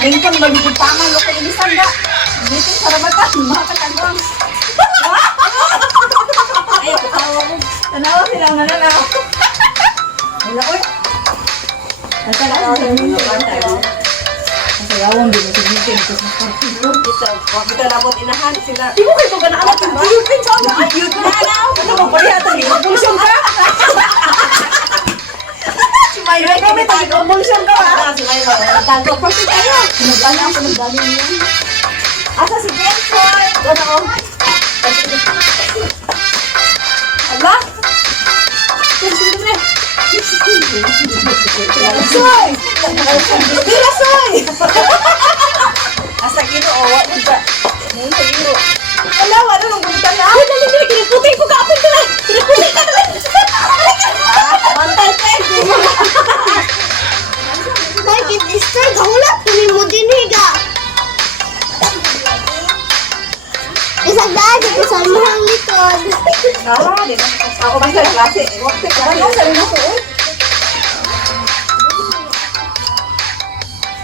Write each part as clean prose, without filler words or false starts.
Kalingkang magigitaman lo kay ilisan ga. Dito sa rabatan, mga katagwang. Ay, katawa mo. Tanawa sila nga na lang. Wala ko. Ay, tanawa sila nga. Sayawan din mo signitin ko sa partido. Kita labot inahan sila. Di mo kayo ito ganaan ang cute sa mga cute na alaw. Ano mo pala yata ni Compulsion ka? Si Mayo ay kami tayo Compulsion ka ha? Si Mayo. Tanto pa si tayo. Sinagdala ang sinagdala niya. Asa si Jenford? Ano o? Ala? Sige na. Soy! Tira soy! Asa kino o wa ba? Mo sa kino. Wala, wala nang gumitan na. Ay, dali, dali, kiniputin ko kapon ko na. Kiniputin ka na. Mantal ka, Bakit Esther, kahulat kami mo din higa. Isang daan, ito sa mahang likod. ah, di na. Ako ba sa klase? Wakti ka ba? Sa rin ako, eh.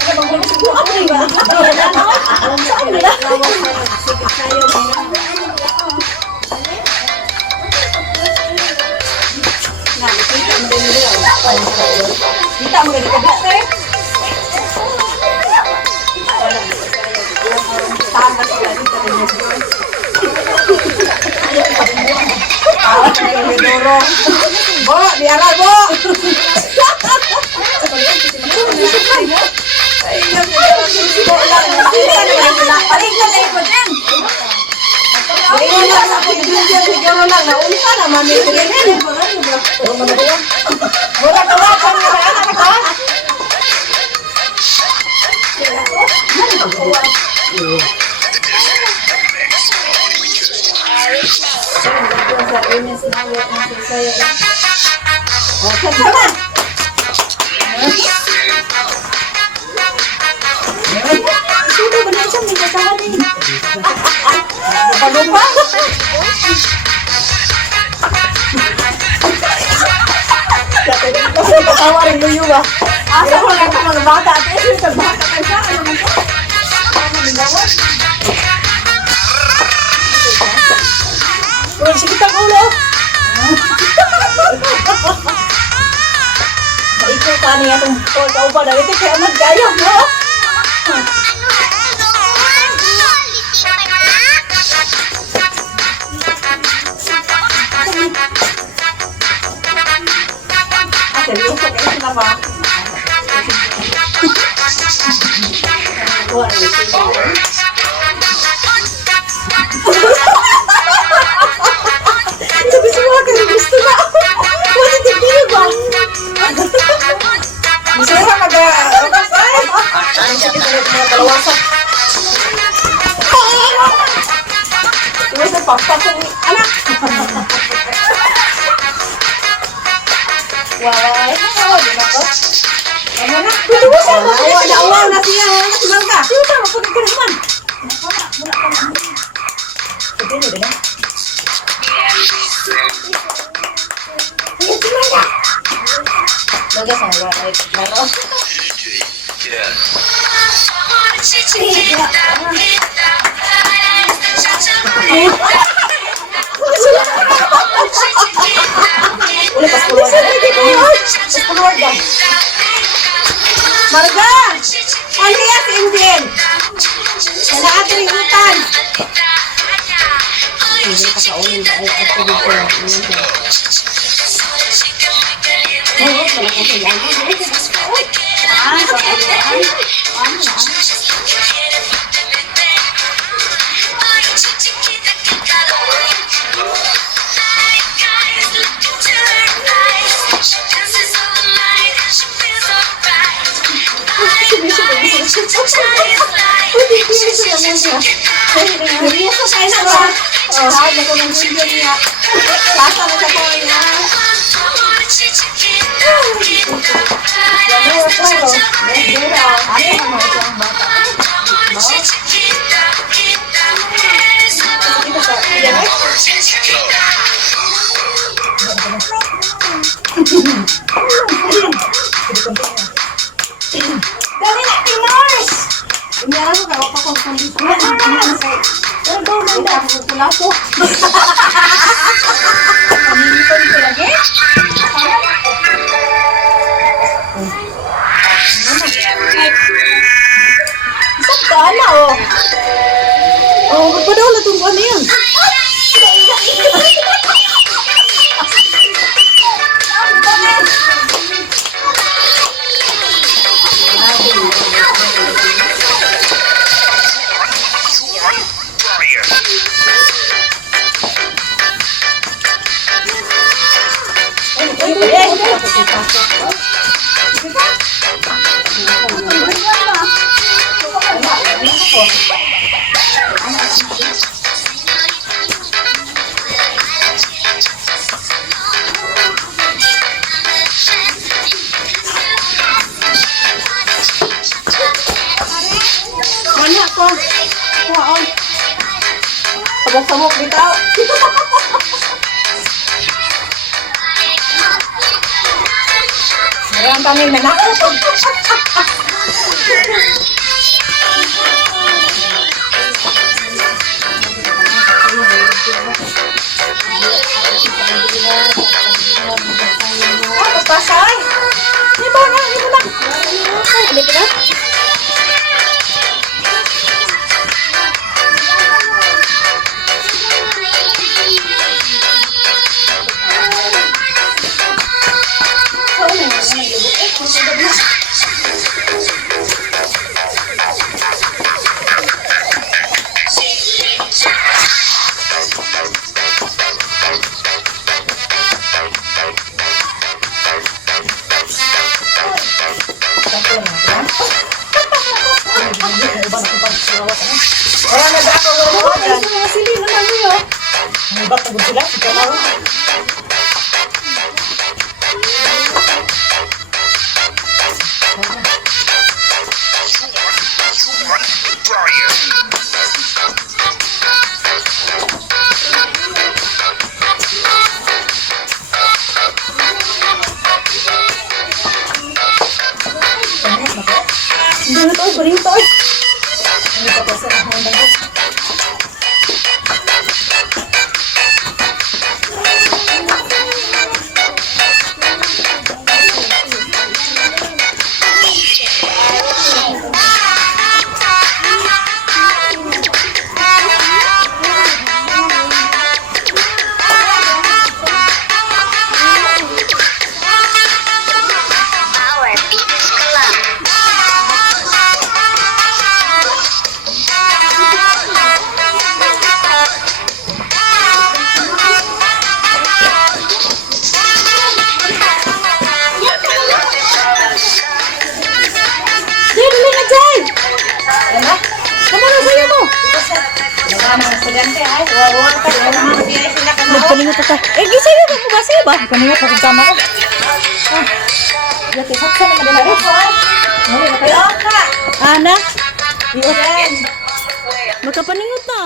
Ano bang gulo siguro? Ako rin ba? Saan nila? Sige kayo. Na, kita mo din nila. Kita mo ganito ba, te? Tama sila dito din. Doro. Bo, diara bo. Ay, Paligyan na ito din. siguro lang naunsa naman ni Rin. Wala ka ba? Kung nakaana ka? Sama! Sudah ba na siya? May kasama din. Palumpa? Kasi patawa rin mo yun ba? Asa ko lang mga bata at ito sa bata ka siya. Ano man ko? Ano man gawin? Uy, sige tang ulo. Ikaw ka niya itong kaupa na ito kaya magkaya mo. Seryoso kayo sila ba? Sabi sa mga kaya gusto na. Wala tigil ba? Gusto mo mag-aras ay? Ano sige sa mga kalawasan? Iba sa papa kong anak. Wala. Di ba ko? Ano na? Pwede mo siya. Awa na siya. Nasilang ka. Sino ka? Mapagod ka naman. Wala ka naman. Pwede mo din ah. Baga sa mga laro. Ulit, pas keluar. Pas keluar dong. Marga! Ano yan si Indian? Wala ating hutan. Hindi pa kaunin ba? Ay, at pwede ko lang. Oo, wala ko sila. Seryoso kayo na ba? Oh, hawag ako ng video niya. Lasa na sa koy niya. Ano yung kwento? Medura. Ano naman ito ang bata? Dito sa iyan. Dali na, Timors! Kunyara ko, kawa pa kong kondisyon. Pero daw na ina, ako pula ko. Pamiliton ko lagi? Isang kala, oh. Oh, magpadaw na itong ano yan. Ano ako? Wow. Sabok-sabok bitaw. Marang kami na na. Pasay. Ibo na. Hindi ka na? Orang na dapat mo dyan. Mga sili naman niyo. May ba't nagod sila? Ikaw na. Hindi na to, baling to. Hindi pa kasi ang hanggang. Nagpaningot ka. Gisa yun ako ba siya ba? Nagpaningot ako sama ko. Dati, saksa naman nila rin. Ana? Magkapaningot na.